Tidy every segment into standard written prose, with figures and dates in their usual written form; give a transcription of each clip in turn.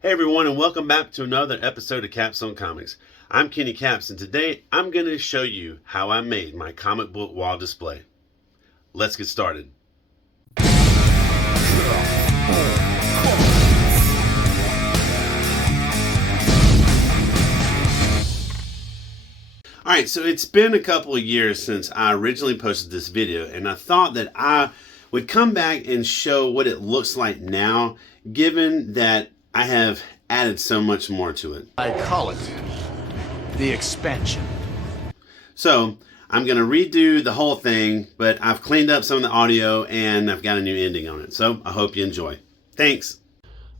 Hey everyone, and welcome back to another episode of Caps on Comics. I'm Kenny Caps, and today I'm going to show you how I made my comic book wall display. Let's get started. Alright, so it's been a couple of years since I originally posted this video, and I thought that I would come back and show what it looks like now, given that I have added so much more to it. I call it the expansion. So I'm going to redo the whole thing, but I've cleaned up some of the audio and I've got a new ending on it. So I hope you enjoy. Thanks.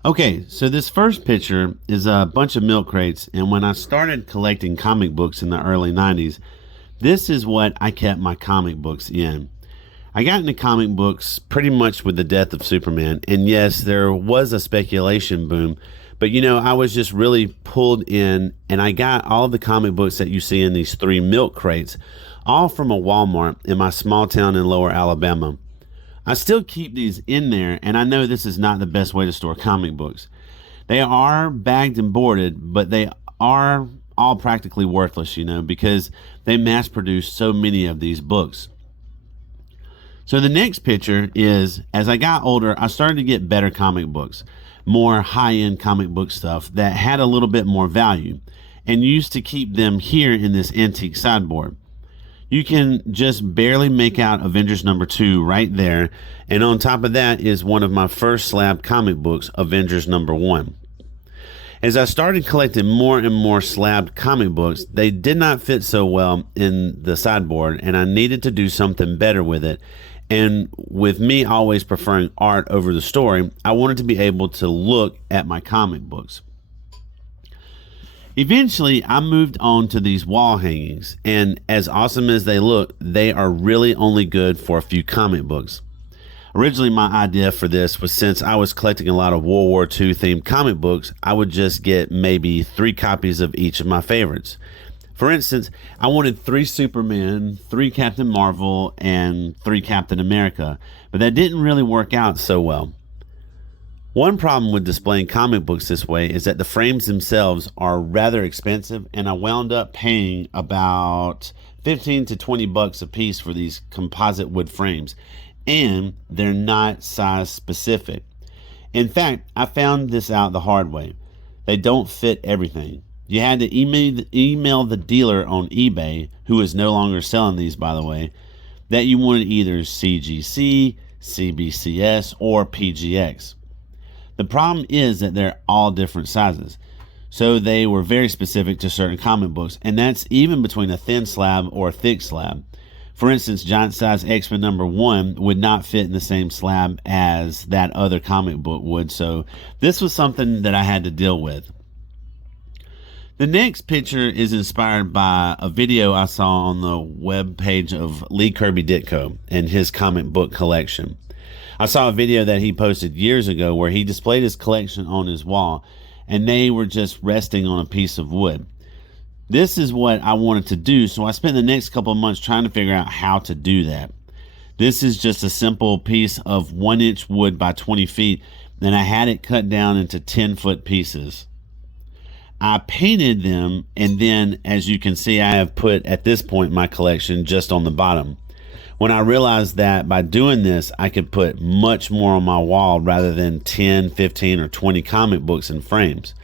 Okay, so this first picture is a bunch of milk crates, and when I started collecting comic books in the early 90s, this is what I kept my comic books in. I got into comic books pretty much with the death of Superman, and yes, there was a speculation boom, but you know, I was just really pulled in, and I got all the comic books that you see in these 3 milk crates, all from a Walmart in my small town in Lower Alabama. I still keep these in there, and I know this is not the best way to store comic books. They are bagged and boarded, but they are all practically worthless, you know, because they mass produce so many of these books. So the next picture is, as I got older, I started to get better comic books, more high-end comic book stuff that had a little bit more value, and used to keep them here in this antique sideboard. You can just barely make out Avengers number 2 right there, and on top of that is one of my first Slabbed comic books, Avengers number 1. As I started collecting more and more Slabbed comic books, they did not fit so well in the sideboard, and I needed to do something better with it. And with me always preferring art over the story, I wanted to be able to look at my comic books. Eventually, I moved on to these wall hangings, and as awesome as they look, they are really only good for a few comic books. Originally, my idea for this was, since I was collecting a lot of World War II themed comic books, I would just get maybe 3 copies of each of my favorites. For instance, I wanted 3 Superman, 3 Captain Marvel, and 3 Captain America, but that didn't really work out so well. One problem with displaying comic books this way is that the frames themselves are rather expensive, and I wound up paying about 15 to 20 bucks a piece for these composite wood frames, and they're not size specific. In fact, I found this out the hard way. They don't fit everything. You had to email the dealer on eBay, who is no longer selling these, by the way, that you wanted either CGC, CBCS, or PGX. The problem is that they're all different sizes, so they were very specific to certain comic books, and that's even between a thin slab or a thick slab. For instance, Giant Size X-Men number 1 would not fit in the same slab as that other comic book would, so this was something that I had to deal with. The next picture is inspired by a video I saw on the web page of Lee Kirby Ditko and his comic book collection. I saw a video that he posted years ago where he displayed his collection on his wall, and they were just resting on a piece of wood. This is what I wanted to do, so I spent the next couple of months trying to figure out how to do that. This is just a simple piece of 1-inch wood by 20 feet, and I had it cut down into 10-foot pieces. I painted them, and then, as you can see, I have put, at this point, my collection just on the bottom. When I realized that by doing this, I could put much more on my wall rather than 10, 15, or 20 comic books in frames.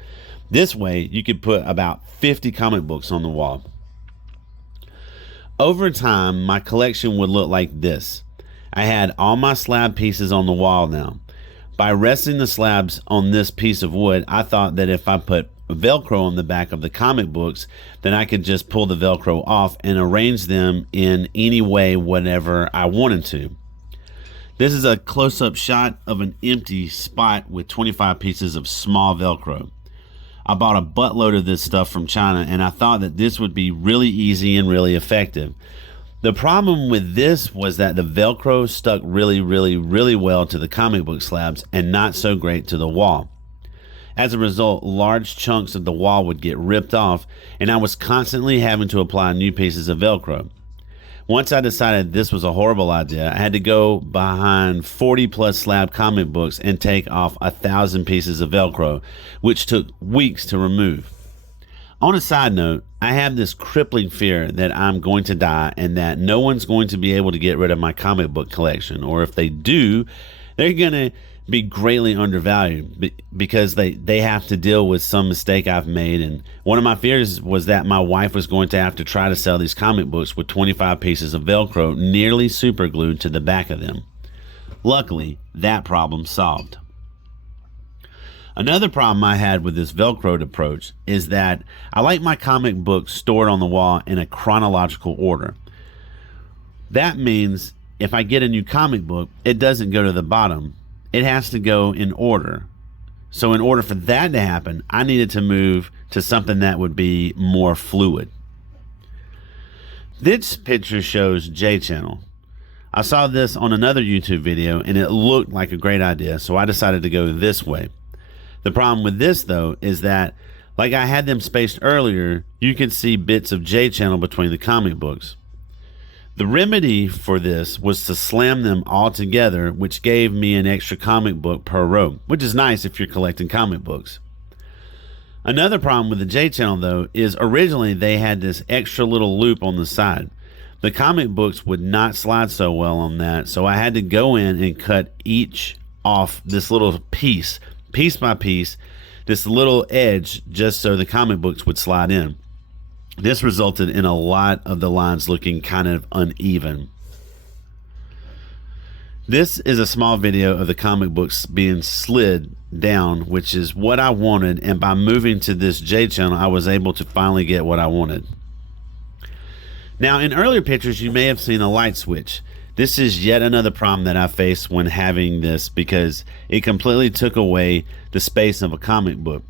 This way, you could put about 50 comic books on the wall. Over time, my collection would look like this. I had all my slab pieces on the wall now. By resting the slabs on this piece of wood, I thought that if I put Velcro on the back of the comic books, then I could just pull the Velcro off and arrange them in any way, whatever I wanted to. This is a close-up shot of an empty spot with 25 pieces of small Velcro. I bought a buttload of this stuff from China, and I thought that this would be really easy and really effective. The problem with this was that the Velcro stuck really well to the comic book slabs and not so great to the wall. As a result, large chunks of the wall would get ripped off, and I was constantly having to apply new pieces of Velcro. Once I decided this was a horrible idea, I had to go behind 40 plus slab comic books and take off 1,000 pieces of Velcro, which took weeks to remove. On a side note, I have this crippling fear that I'm going to die and that no one's going to be able to get rid of my comic book collection, or if they do, they're going to be greatly undervalued because they have to deal with some mistake I've made. And one of my fears was that my wife was going to have to try to sell these comic books with 25 pieces of Velcro nearly super glued to the back of them. Luckily, that problem solved. Another problem I had with this Velcroed approach is that I like my comic books stored on the wall in a chronological order. That means if I get a new comic book, it doesn't go to the bottom. It has to go in order. So in order for that to happen, I needed to move to something that would be more fluid. This picture shows J Channel. I saw this on another YouTube video and it looked like a great idea, so I decided to go this way. The problem with this though is that, like I had them spaced earlier, you can see bits of J Channel between the comic books. The remedy for this was to slam them all together, which gave me an extra comic book per row, which is nice if you're collecting comic books. Another problem with the J Channel though is originally they had this extra little loop on the side. The comic books would not slide so well on that, so I had to go in and cut each off this little piece by piece, this little edge, just so the comic books would slide in. This resulted in a lot of the lines looking kind of uneven. This is a small video of the comic books being slid down, which is what I wanted, and by moving to this J Channel, I was able to finally get what I wanted. Now, in earlier pictures, you may have seen a light switch. This is yet another problem that I faced when having this because it completely took away the space of a comic book.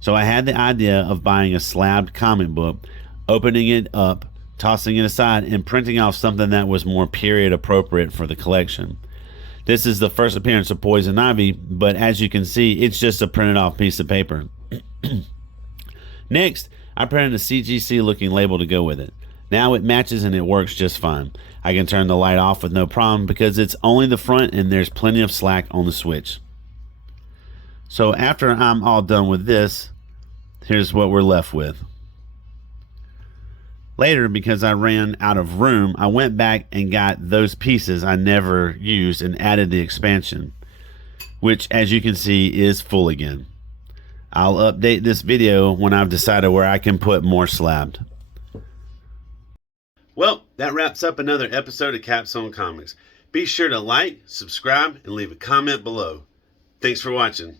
So I had the idea of buying a slabbed comic book, opening it up, tossing it aside, and printing off something that was more period appropriate for the collection. This is the first appearance of Poison Ivy, but as you can see, it's just a printed off piece of paper. Next, I printed a CGC looking label to go with it. Now it matches and it works just fine. I can turn the light off with no problem because it's only the front and there's plenty of slack on the switch. So after I'm all done with this, here's what we're left with. Later, because I ran out of room, I went back and got those pieces I never used and added the expansion, which as you can see is full again. I'll update this video when I've decided where I can put more slabbed. Well, that wraps up another episode of Capstone Comics. Be sure to like, subscribe, and leave a comment below. Thanks for watching.